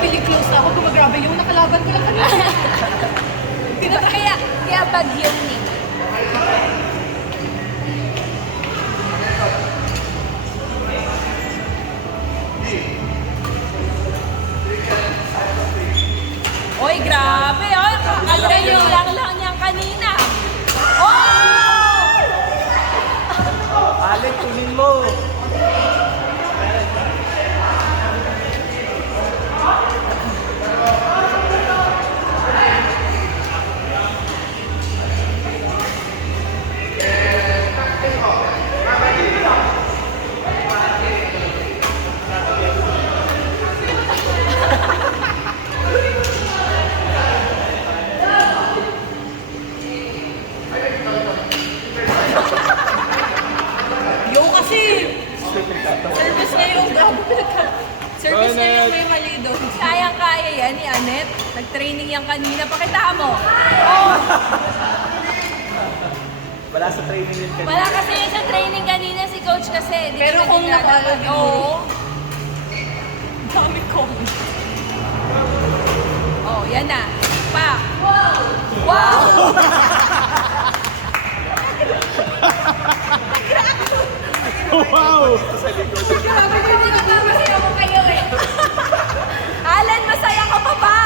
feeling close na ako, gumagrabe yung nakalaban ko lang kanina. Kaya bagyo ni. Oy, grabe! Oy, kakalreyo lang niyan kanina. Oh! Alec, kunin mo. Yo kasi, service na yung service na yung may mali doon. Kayang-kaya yan ni Annette. Nag-training yan kanina. Pakita mo. Oh! Wala sa training yun kanina. Wala kasi yun sa training kanina si coach kasi. Di Pero naman kung nila dapat- nakalagay mo. Oo. Dami ko. Oh, yan na. Pa. Wow! Wow! Wow! Grabe ko hindi masaya mo kayo eh. Alan, masaya ka pa ba?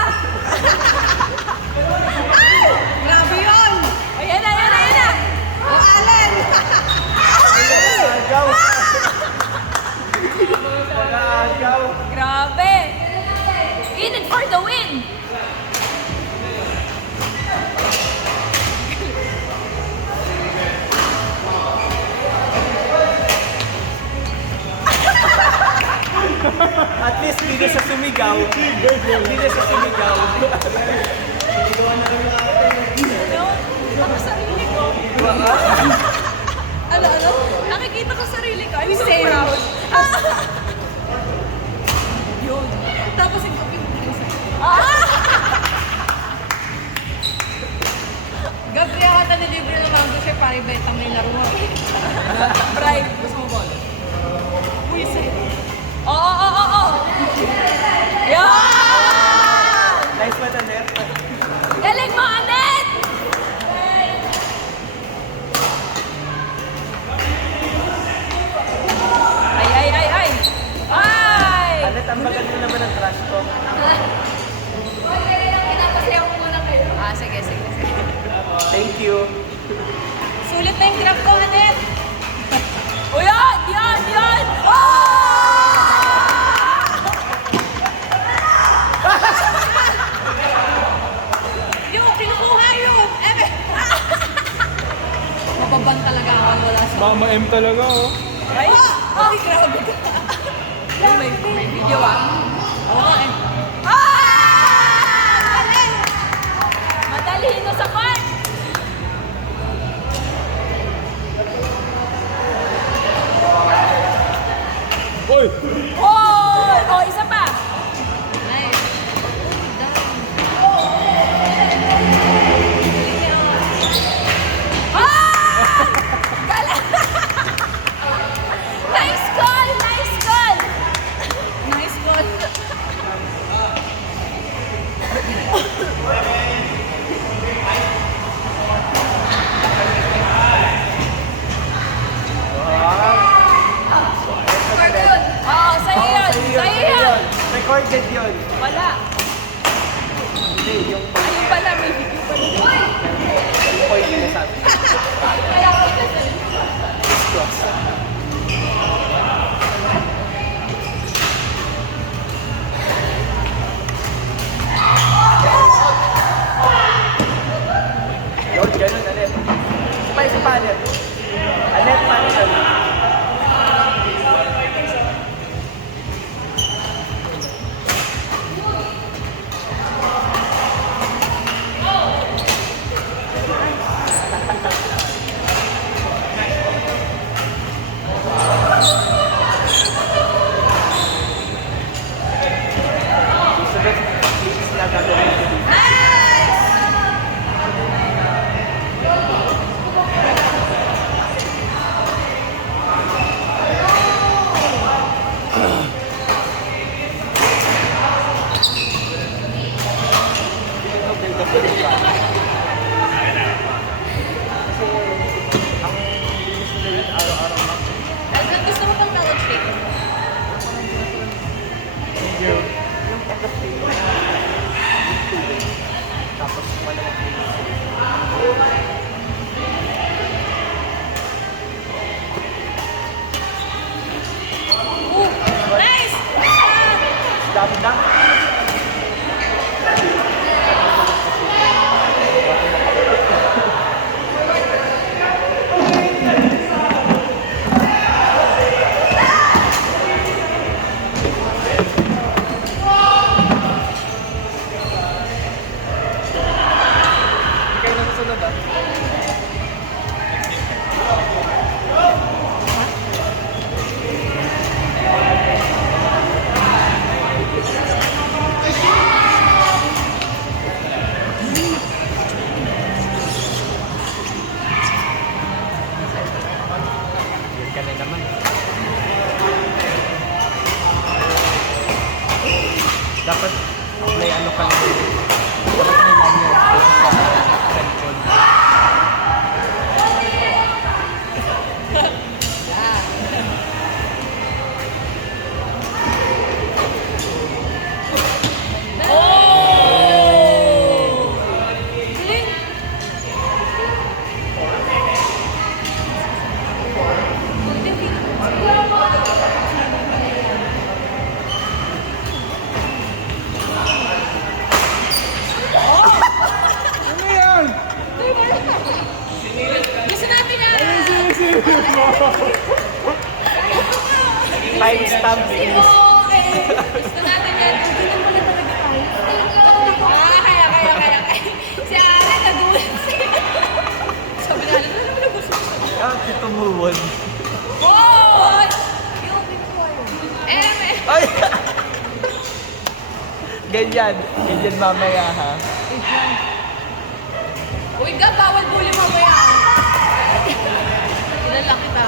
Grabe yun! Ayan na, ayan na, ayan na. O, Alan! Agaw! Agaw! Grabe. In it for the win. At least hindi na siya sumigaw. Hindi na siya sumigaw. No? Ako sarili ko. Ano? Nakikita ko sarili ko. I'm so Same. proud. Yun. Tapos yung copy Gabriel ata nilibre ng mango siya para ibetang may laro mo. Bribe. Gusto mo ba? Uy, Oo, oo, oo, oo. Yan! Nice one, Annette. Galing mo, Annette! Ay, ay, ay, ay! Ay! Annette, ang bagal mo naman ng trash talk. Ah, sige, sige, sige. Thank you. sulit na yung grab ko, Annette. O yan! Yan! Yan! Yung kinukuha yun! Mababan talaga ako, wala sa... Mama M talaga, oh. Ay! Ay, grabe ka. May video ah. Oo nga eh. Galing! Matalino sa court! Uy! Oh! Oh, isa pa! Nice. Ah! Galing! Nice call! Nice call! Nice one. Oo, sa'yo yun! Sa'yo yun! Recorded yun. Wala. Hindi, yung Ayun pala, may video pala. point na sabi. Kaya ko kasi. Cross. Yun, ganun, Annette. Isa pa, Annette. Annette, paano yun? Dapat may ano ka lang. Dapat may lanyard kasi sa cellphone. Oh! Galing! Ano yan? Gusto natin yan! Timestamp is. Gusto natin yan! Kaya. Si Ate nagulat siya. Sabi na, ano naman ang gusto ko? Ah, tumuwon. Oh! Ay! Ganyan. Ganyan mamaya ha. Uy, Gab, bawal bully mamaya. Ilalak kita.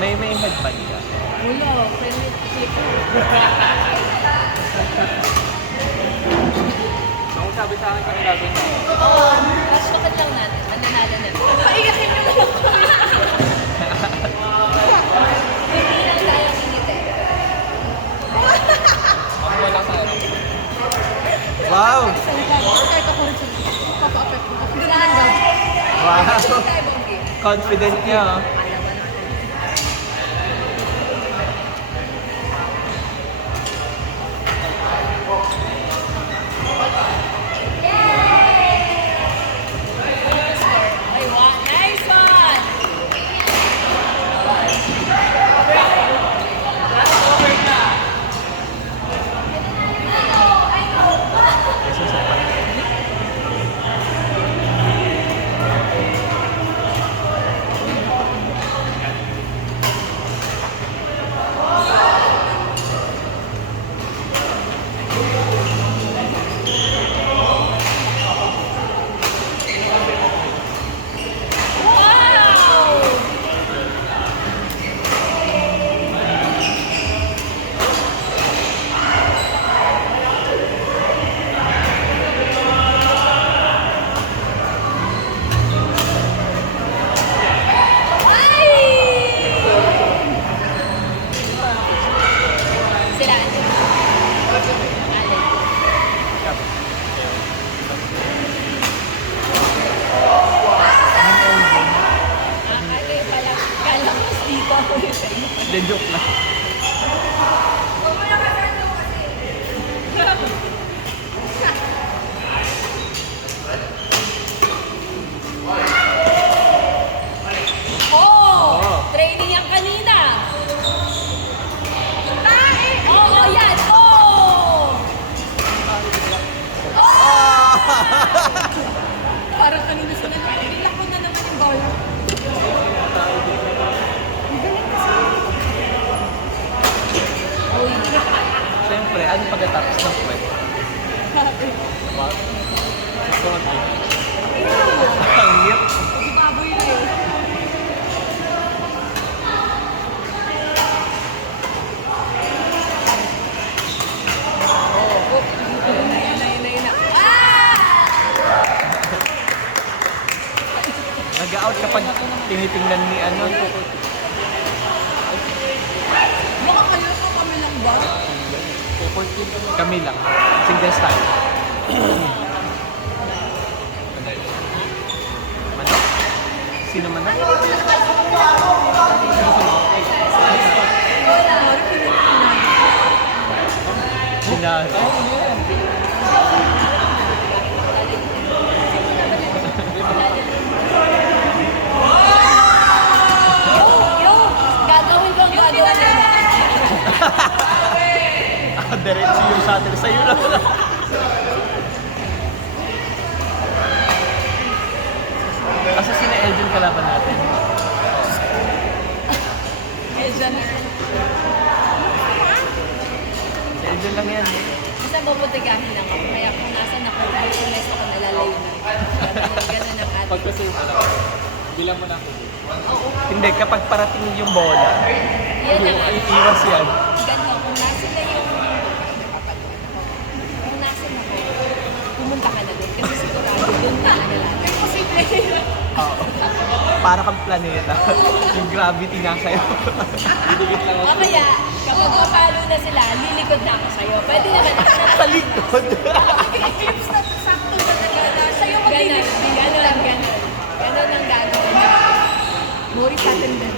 May headband ka. Wala, friendly clip. Ang sabi sa akin kung gagawin mo. Oo, mas bakit lang natin. Mananalo na. Paigakin mo lang. Hindi lang tayo init eh. Wala tayo. Wow! Kahit ako rin siya. Papa-apet mo. Hindi na lang Gab. Wow! Tayo bang game? Confident niya. Oh. Ay, wow. Nice one! Isa sa Wow! Sila. Alin. Kayo pala. Kala ko dito ako yung sa inyo. The joke lang. Oh! Training yan kanina. Oo, yan. Oh! Parang kanina sila. Nilak ko na naman yung bola. Uy. Siyempre, ano pagkatapos ng kwet? Ang ngip. Baboy na yun. Nag-out kapag tinitingnan ni ano. Baka kayo pa kami lang ba? Kami lang. Single stand. Manok? Sino manok? Sinari. Yung gagawin ko ang gagawin mo. Diretso yung shuttle sa'yo lang. Asa sina Elvin kalaban natin? Eljan. Si Elvin lang yan. Basta bubutigahin lang ako. Kaya kung nasan ako, pag-sunes ako nalalayo na. Ganun ang atin. Pagkasave mo na. Bilang mo na ako. Oo. Hindi, kapag parating yung bola, Yan na nga. Iwas yan. Ganito, kung nasa na yung kung nasa na ko, pumunta ka na din. Kasi sigurado yun na lang. Imposible. Oo. Para kang planeta. Yung gravity na sa'yo. O kaya, kapag mapalo na sila, lilikod na ako sa'yo. Pwede naman. Sa likod. Clips na sakto na talaga. Sa'yo Ganon, maglinis. ganon. Ganon ang gagawin. Morris natin din.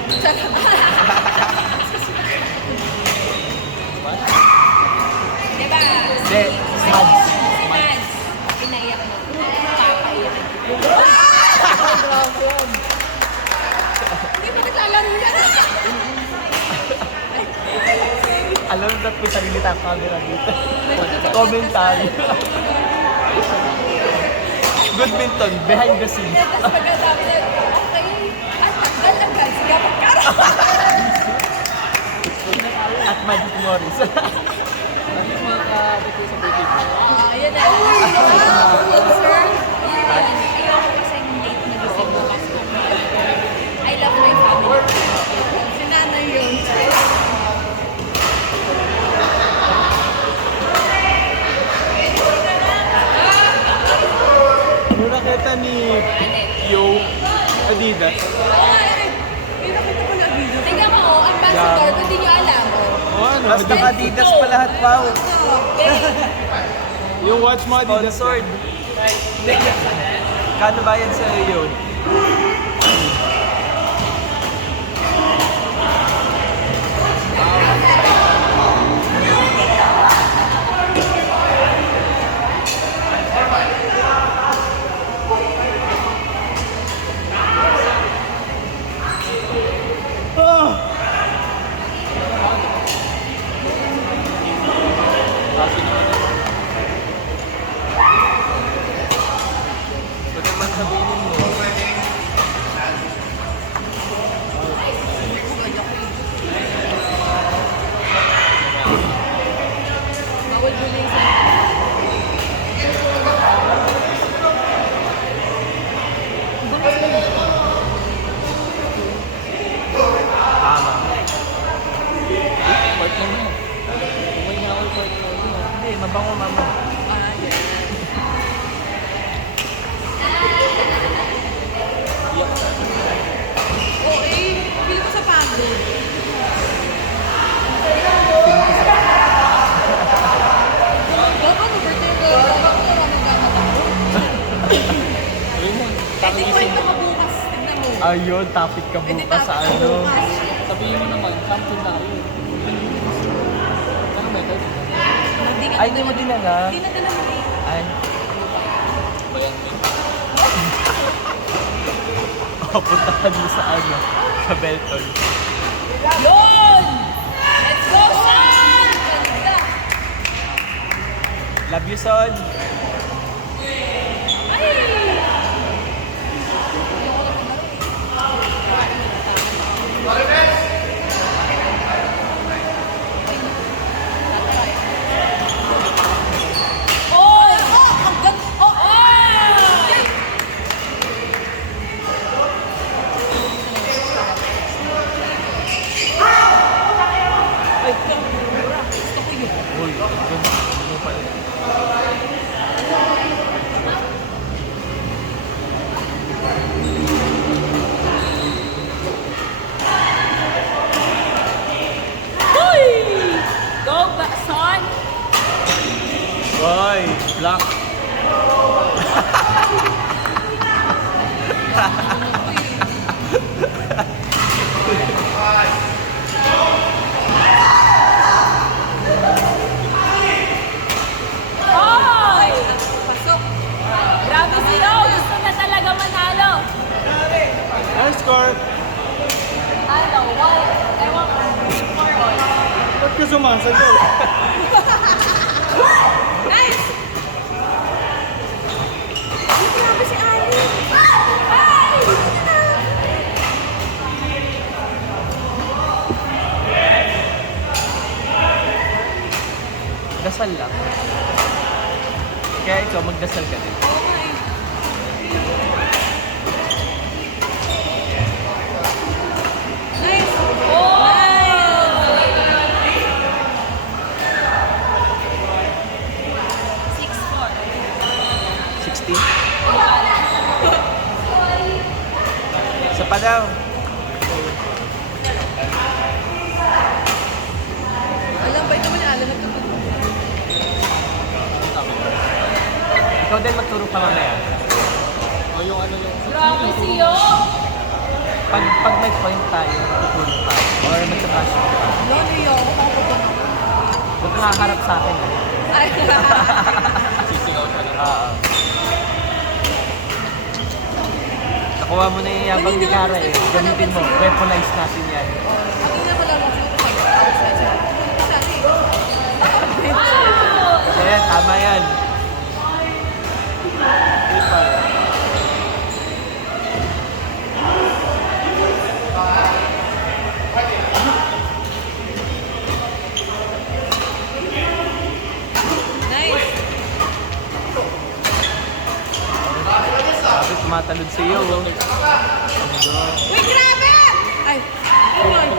Diba? Hindi, Mads. Si Mads. Pinaiyak mo. Papaiyak. Hindi pa naglalaro yan. Alam mo ba't may sarili tayong camera dito? Commentary. Badminton, behind the scenes. Tapos pagkasabi na, okay, at tagdal agad. Sige, pagkara. At Magic Morris. Ayan na. Sir, ayoko kasi late na gising mo kasi I love my family. Si nanay yun. Ano nakita ni Yo Adidas? Hindi nakita ko na video. Tingnan mo, oh, ambassador, kung di nyo alam. O ano? Basta Adidas pa lahat, wow. Yung watch mo Adidas. Sponsored. Kano ba yan sa iyo? Ba't naman sabihin mo? Bawal bullying sa Tama. Partner mo. Kumay na ako yung partner mo. Hindi, mabango mama. Oo eh, feel ko sa pagod. Dapat birthday ko. Dapat ko naman magkakataon. Sabi mo, Hindi ko rin bukas. Tignan mo. Ayun, topic ka Hindi bukas sa ano. sabihin mo naman, something tayo. Ano method? Ay, hindi mo dinala. Hindi na dala mo eh. Ay, Bayan mo. papunta ka dun sa ano, sa Belton. Yun! Let's go, son! Ganda! Love you, son. Oy! Ang ganda! Oy! Uy, ano mo pala? Uy! Go, son! Uy, black. Oy! Pasok! Grabe si Yo! Gusto na talaga manalo! Nice score. Ano? Why? Ewan ko. For all. Ba't ka sumasagot? Nice! Ay, grabe si Ali. Ay! Dasal lang. Kaya ikaw, magdasal ka din. Nice! Oh! tayo, tutulog pa. Or magsa-cash pa. Lolo yun ako papunta na. Huwag kang haharap sa akin. Ay, Sisigaw siya lang. Nakuha mo na yung yabang ni Kara eh. Gamitin mo. Weaponize natin yan. kanina ko lang ako outside siya. Sabi, Ayan, tama yan. nice. Sabi, tumatalod sa iyo. Oh. Uy, grabe! Ay, yun.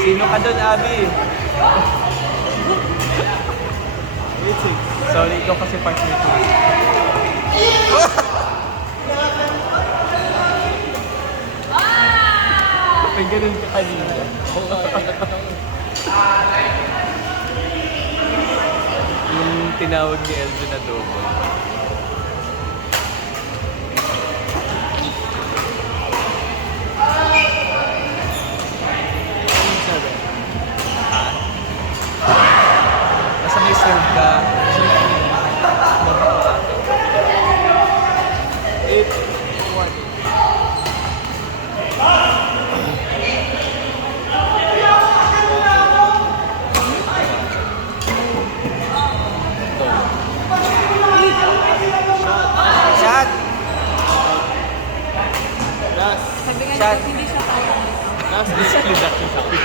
Sino ka doon, Abby? Sorry, ikaw kasi partner ko. May ganun ka kanina. Yung tinawag ni Elzo na double. Basta may serve ka. Shot! Last. Sabi nga Shot. niya, hindi siya tayo. Last Discipline natin sa akin.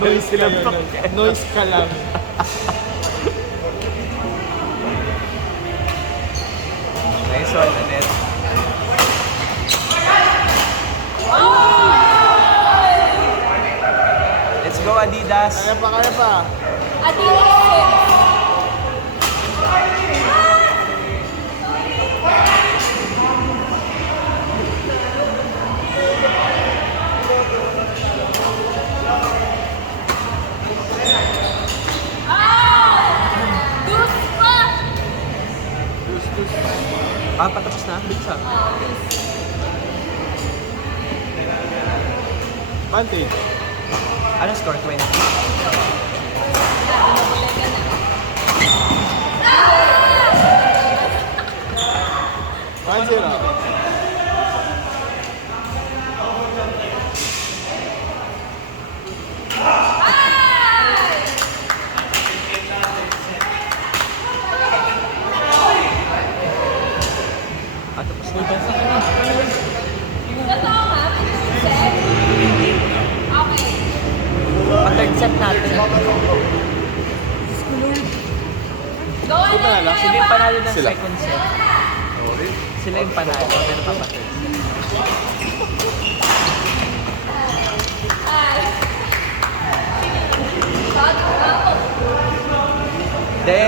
noise ka lang. Noise ka lang. Nice one, Annette. Let's go, Adidas. Kaya pa, kaya pa. Ah, patapos na? Bilis ah. Vantage. Ano score? 20? One zero. Ah, tapos na. Pa-third set natin. Sila yung panalo ng second set. Sila yung panalo, pero pa-third set. De.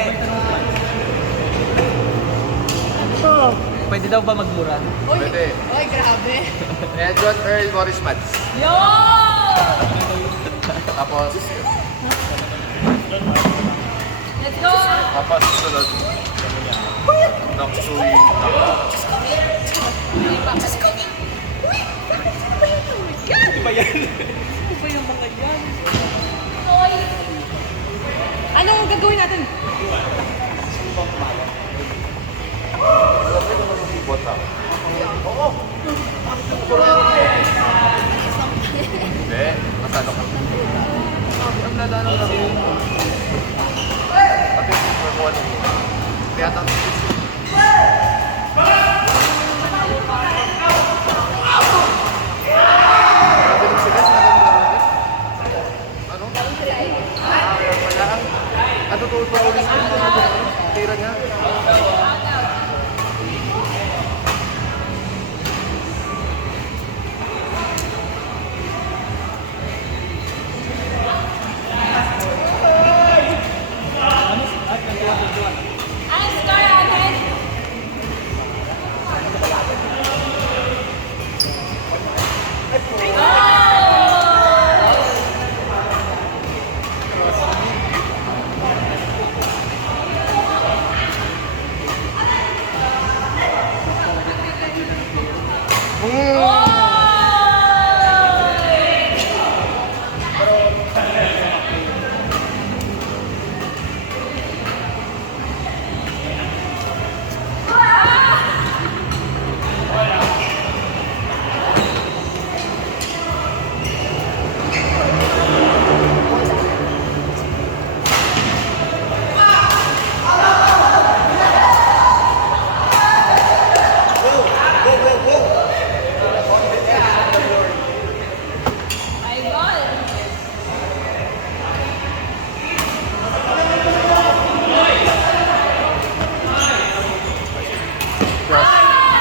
Pwede daw ba magmura? Uy, Pwede. uy, grabe. Edward Earl Morris Mads. Yo! Tapos, Let's go! tapos sunod. Knock Sui. Anong gagawin natin? Bota. Hindi. Masano ka? Ang lalaro na rin. Pati yung perform mo. Tiyatang grabe nung sila. Sinabi mo ano? Ano? Ano tutuwa ulit Mm.